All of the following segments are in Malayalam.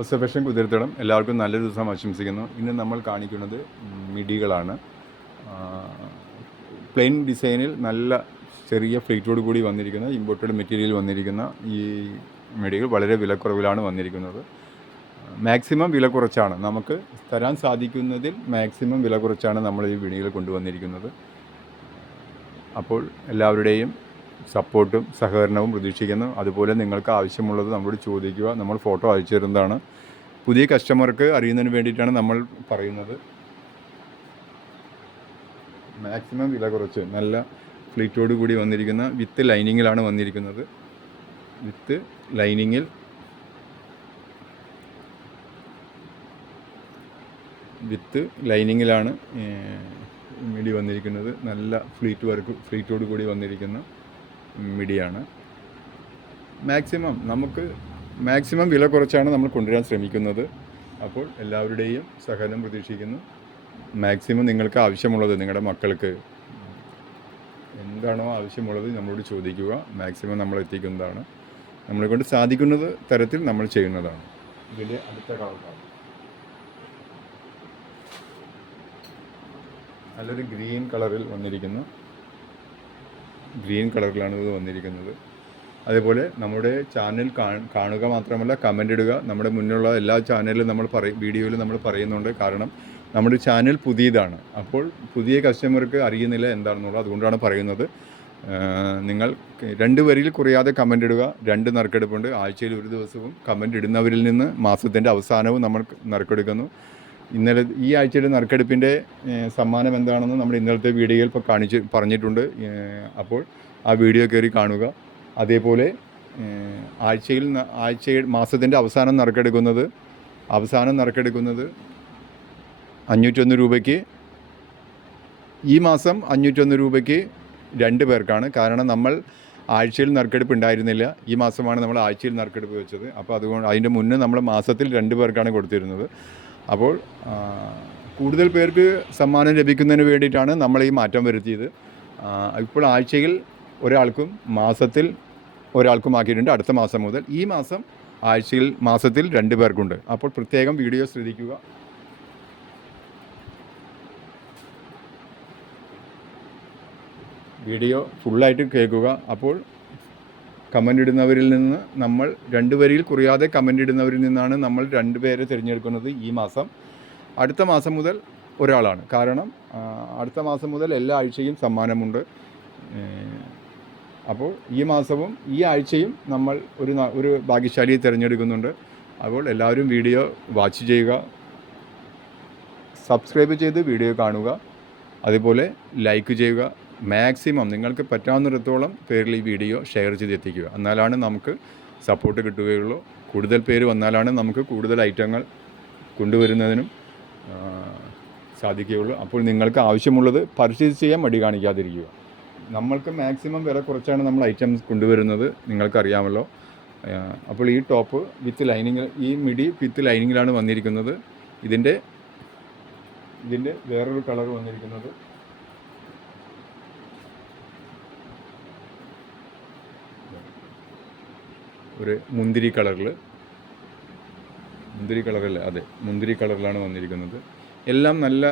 ഒസഫേഷൻ കുതിരത്തോളം എല്ലാവർക്കും നല്ലൊരു ദിവസം ആശംസിക്കുന്നു. ഇന്ന് നമ്മൾ കാണിക്കുന്നത് മിഡികളാണ് പ്ലെയിൻ ഡിസൈനിൽ നല്ല ചെറിയ ഫ്ലീറ്റോട് കൂടി വന്നിരിക്കുന്ന ഇമ്പോർട്ടഡ് മെറ്റീരിയൽ വന്നിരിക്കുന്ന ഈ മിഡികൾ വളരെ വിലക്കുറവിലാണ് വന്നിരിക്കുന്നത്. മാക്സിമം വില കുറച്ചാണ്. നമുക്ക് തരാൻ സാധിക്കുന്നതിൽ മാക്സിമം വില കുറച്ചാണ് നമ്മൾ ഈ വിണികൾ കൊണ്ടുവന്നിരിക്കുന്നത്. അപ്പോൾ എല്ലാവരുടെയും സപ്പോർട്ടും സഹകരണവും പ്രതീക്ഷിക്കുന്നു. അതുപോലെ നിങ്ങൾക്ക് ആവശ്യമുള്ളത് നമ്മളോട് ചോദിക്കുക നമ്മൾ ഫോട്ടോ അയച്ചു തരുന്നതാണ്. പുതിയ കസ്റ്റമർക്ക് അറിയുന്നതിന് വേണ്ടിയിട്ടാണ് നമ്മൾ പറയുന്നത്. മാക്സിമം വില കുറച്ച് നല്ല ഫ്ലീറ്റോട് കൂടി വന്നിരിക്കുന്ന വിത്ത് ലൈനിങ്ങിലാണ് വന്നിരിക്കുന്നത്. വിത്ത് ലൈനിങ്ങിൽ വിത്ത് ലൈനിങ്ങിലാണ് മിടി വന്നിരിക്കുന്നത്. നല്ല ഫ്ലീറ്റ് വർക്ക് ഫ്ലീറ്റോട് കൂടി വന്നിരിക്കുന്ന. മിടിയാണ്. മാക്സിമം നമുക്ക് മാക്സിമം വില കുറച്ചാണ് നമ്മൾ കൊണ്ടുവരാൻ ശ്രമിക്കുന്നത്. അപ്പോൾ എല്ലാവരുടെയും സഹനം പ്രതീക്ഷിക്കുന്നു. മാക്സിമം നിങ്ങൾക്ക് ആവശ്യമുള്ളത് നിങ്ങളുടെ മക്കൾക്ക് എന്താണോ ആവശ്യമുള്ളത് നമ്മളോട് ചോദിക്കുക. മാക്സിമം നമ്മൾ എത്തിക്കുന്നതാണ്. നമ്മളെ കൊണ്ട് സാധിക്കുന്നത് തരത്തിൽ നമ്മൾ ചെയ്യുന്നതാണ്. ഇതിന്റെ അടുത്ത കളറാണ് നല്ലൊരു ഗ്രീൻ കളറിൽ വന്നിരിക്കുന്നു. ഗ്രീൻ കളറിലാണ് ഇത് വന്നിരിക്കുന്നത്. അതേപോലെ നമ്മുടെ ചാനൽ കാണുക മാത്രമല്ല കമന്റ് ഇടുക. നമ്മുടെ മുന്നിലുള്ള എല്ലാ ചാനലിലും നമ്മൾ പറയും വീഡിയോയിൽ നമ്മൾ പറയുന്നുണ്ട്. കാരണം നമ്മുടെ ചാനൽ പുതിയതാണ്. അപ്പോൾ പുതിയ കസ്റ്റമർക്ക് അറിയുന്നില്ല എന്താണെന്നുള്ളത് അതുകൊണ്ടാണ് പറയുന്നത്. നിങ്ങൾ രണ്ട് വരിയിൽ കുറയാതെ കമന്റ് ഇടുക. രണ്ട് നറുക്കെടുപ്പുണ്ട്. ആഴ്ചയിൽ ഒരു ദിവസവും കമന്റ് ഇടുന്നവരിൽ നിന്ന് മാസത്തിന്റെ അവസാനവും നമ്മൾ നറുക്കെടുക്കുന്നു. ഇന്നലെ ഈ ആഴ്ചയുടെ നറുക്കെടുപ്പിന്റെ സമ്മാനം എന്താണെന്ന് നമ്മൾ ഇന്നലത്തെ വീഡിയോയിൽ ഇപ്പോൾ കാണിച്ച് പറഞ്ഞിട്ടുണ്ട്. അപ്പോൾ ആ വീഡിയോ കയറി കാണുക. അതേപോലെ ആഴ്ചയിൽ ആഴ്ചയിൽ മാസത്തിന്റെ അവസാനം നറുക്കെടുക്കുന്നത് അവസാനം നറുക്കെടുക്കുന്നത് അഞ്ഞൂറ്റൊന്ന് രൂപയ്ക്ക് ഈ മാസം അഞ്ഞൂറ്റൊന്ന് രൂപയ്ക്ക് രണ്ട് പേർക്കാണ്. കാരണം നമ്മൾ ആഴ്ചയിൽ നറുക്കെടുപ്പ് ഉണ്ടായിരുന്നില്ല. ഈ മാസമാണ് നമ്മൾ ആഴ്ചയിൽ നറുക്കെടുപ്പ് വെച്ചത്. അപ്പോൾ അതുകൊണ്ട് അതിന്റെ മുന്നേ നമ്മൾ മാസത്തിൽ രണ്ട് പേർക്കാണ് കൊടുത്തിരുന്നത്. അപ്പോൾ കൂടുതൽ പേർക്ക് സമ്മാനം ലഭിക്കുന്നതിന് വേണ്ടിയിട്ടാണ് നമ്മൾ ഈ മാറ്റം വരുത്തിയത്. ഇപ്പോൾ ആഴ്ചയിൽ ഒരാൾക്കും മാസത്തിൽ ഒരാൾക്കും ആക്കിയിട്ടുണ്ട്. അടുത്ത മാസം മുതൽ ഈ മാസം ആഴ്ചയിൽ മാസത്തിൽ രണ്ട് പേർക്കുണ്ട്. അപ്പോൾ പ്രത്യേകം വീഡിയോ ശ്രദ്ധിക്കുക. വീഡിയോ ഫുള്ളായിട്ട് കേൾക്കുക. അപ്പോൾ കമന്റ് ഇടുന്നവരിൽ നിന്ന് നമ്മൾ രണ്ട് വരിയിൽ കുറയാതെ കമന്റ് ഇടുന്നവരിൽ നിന്നാണ് നമ്മൾ രണ്ട് പേരെ തിരഞ്ഞെടുക്കുന്നത് ഈ മാസം. അടുത്ത മാസം മുതൽ ഒരാളാണ്. കാരണം അടുത്ത മാസം മുതൽ എല്ലാ ആഴ്ചയും സമ്മാനമുണ്ട്. അപ്പോൾ ഈ മാസവും ഈ ആഴ്ചയും നമ്മൾ ഒരു ഒരു ഭാഗ്യശാലിയെ തിരഞ്ഞെടുക്കുന്നുണ്ട്. അപ്പോൾ എല്ലാവരും വീഡിയോ വാച്ച് ചെയ്യുക. സബ്സ്ക്രൈബ് ചെയ്ത് വീഡിയോ കാണുക. അതുപോലെ ലൈക്ക് ചെയ്യുക. മാക്സിമം നിങ്ങൾക്ക് പറ്റാവുന്നിടത്തോളം പേരിൽ ഈ വീഡിയോ ഷെയർ ചെയ്ത് എത്തിക്കുക എന്നാലാണ് നമുക്ക് സപ്പോർട്ട് കിട്ടുകയുള്ളൂ. കൂടുതൽ പേര് വന്നാലാണ് നമുക്ക് കൂടുതൽ ഐറ്റങ്ങൾ കൊണ്ടുവരുന്നതിനും സാധിക്കുകയുള്ളൂ. അപ്പോൾ നിങ്ങൾക്ക് ആവശ്യമുള്ളത് പർച്ചേസ് ചെയ്യാൻ മടി കാണിക്കാതിരിക്കുക. നമ്മൾക്ക് മാക്സിമം വില കുറച്ചാണ് നമ്മൾ ഐറ്റംസ് കൊണ്ടുവരുന്നത്. നിങ്ങൾക്കറിയാമല്ലോ. അപ്പോൾ ഈ ടോപ്പ് വിത്ത് ലൈനിങ് ഈ മിഡി വിത്ത് ലൈനിങ്ങിലാണ് വന്നിരിക്കുന്നത്. ഇതിന്റെ ഇതിന്റെ വേറൊരു കളർ വന്നിരിക്കുന്നത്. ഒരു മുന്തിരി കളറിൽ. മുന്തിരി കളറിൽ അതെ മുന്തിരി കളറിലാണ് വന്നിരിക്കുന്നത്. എല്ലാം നല്ല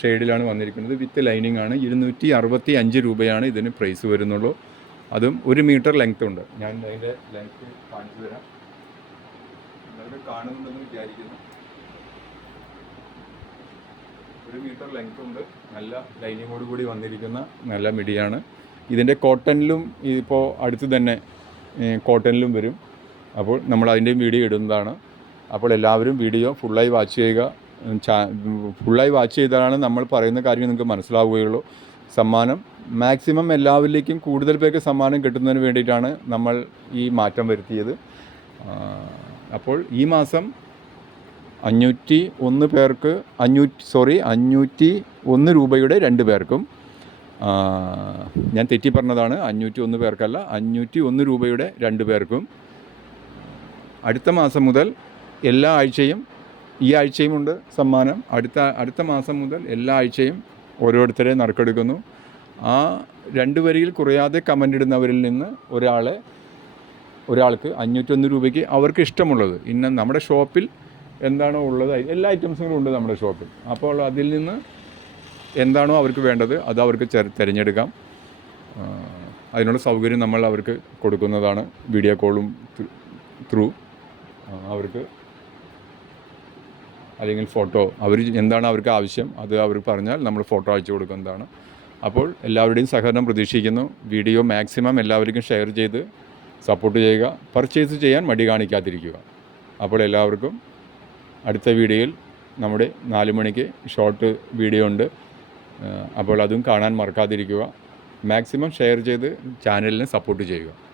ഷെയ്ഡിലാണ് വന്നിരിക്കുന്നത്. വിത്ത് ലൈനിങ് ആണ്. ഇരുന്നൂറ്റി അറുപത്തി അഞ്ച് രൂപയാണ് ഇതിന് പ്രൈസ് വരുന്നുള്ളൂ. അതും ഒരു മീറ്റർ ലെങ്ത് ഉണ്ട്. ഞാൻ അതിന്റെ ലെങ്ത് കാണിച്ചു തരാം. എല്ലാവരും കാണുന്നുണ്ടെന്ന് വിചാരിക്കുന്നു. ഒരു മീറ്റർ ലെങ്ത് ഉണ്ട്. നല്ല ലൈനിങ്ങോട് കൂടി വന്നിരിക്കുന്ന നല്ല മിടിയാണ്. ഇതിന്റെ കോട്ടണിലും ഇപ്പോൾ അടുത്ത് തന്നെ കോട്ടണിലും വരും. അപ്പോൾ നമ്മൾ അതിന്റെയും വീഡിയോ ഇടുന്നതാണ്. അപ്പോൾ എല്ലാവരും വീഡിയോ ഫുള്ളായി വാച്ച് ചെയ്യുക. ഫുള്ളായി വാച്ച് ചെയ്താലാണ് നമ്മൾ പറയുന്ന കാര്യം നിങ്ങൾക്ക് മനസ്സിലാവുകയുള്ളൂ. സമ്മാനം മാക്സിമം എല്ലാവരിലേക്കും കൂടുതൽ പേർക്ക് സമ്മാനം കിട്ടുന്നതിന് വേണ്ടിയിട്ടാണ് നമ്മൾ ഈ മാറ്റം വരുത്തിയത്. അപ്പോൾ ഈ മാസം അഞ്ഞൂറ്റി ഒന്ന് പേർക്ക് അഞ്ഞൂറ്റി സോറി അഞ്ഞൂറ്റി ഒന്ന് രൂപയുടെ രണ്ട് പേർക്കും ഞാൻ തെറ്റി പറഞ്ഞതാണ് അഞ്ഞൂറ്റി ഒന്ന് പേർക്കല്ല അഞ്ഞൂറ്റി ഒന്ന് രൂപയുടെ രണ്ട് പേർക്കും. അടുത്ത മാസം മുതൽ എല്ലാ ആഴ്ചയും ഈ ആഴ്ചയും ഉണ്ട് സമ്മാനം. അടുത്ത അടുത്ത മാസം മുതൽ എല്ലാ ആഴ്ചയും ഓരോരുത്തരെ നറുക്കെടുക്കുന്നു. ആ രണ്ട് വരിയിൽ കുറയാതെ കമന്റ് ഇടുന്നവരിൽ നിന്ന് ഒരാളെ ഒരാൾക്ക് അഞ്ഞൂറ്റൊന്ന് രൂപയ്ക്ക് അവർക്ക് ഇഷ്ടമുള്ളത്. ഇന്ന നമ്മുടെ ഷോപ്പിൽ എന്താണോ ഉള്ളത് എല്ലാ ഐറ്റംസുകളും ഉണ്ട് നമ്മുടെ ഷോപ്പിൽ. അപ്പോൾ അതിൽ നിന്ന് എന്താണോ അവർക്ക് വേണ്ടത് അത് അവർക്ക് തിരഞ്ഞെടുക്കാം. അതിനുള്ള സൗകര്യം നമ്മൾ അവർക്ക് കൊടുക്കുന്നതാണ് വീഡിയോ കോളും ത്രൂ അവർക്ക് അല്ലെങ്കിൽ ഫോട്ടോ അവർ എന്താണ് അവർക്ക് ആവശ്യം അത് അവർ പറഞ്ഞാൽ നമ്മൾ ഫോട്ടോ അയച്ചു കൊടുക്കുന്നതാണ് അപ്പോൾ എല്ലാവരുടെയും സഹകരണം പ്രതീക്ഷിക്കുന്നു. വീഡിയോ മാക്സിമം എല്ലാവർക്കും ഷെയർ ചെയ്ത് സപ്പോർട്ട് ചെയ്യുക. പർച്ചേസ് ചെയ്യാൻ മടി കാണിക്കാതിരിക്കുക. അപ്പോൾ എല്ലാവർക്കും അടുത്ത വീഡിയോയിൽ നമ്മുടെ നാല് മണിക്ക് ഷോർട്ട് വീഡിയോ ഉണ്ട്. അപ്പോൾ അതും കാണാൻ മറക്കാതിരിക്കുക. മാക്സിമം ഷെയർ ചെയ്ത് ചാനലിനെ സപ്പോർട്ട് ചെയ്യുക.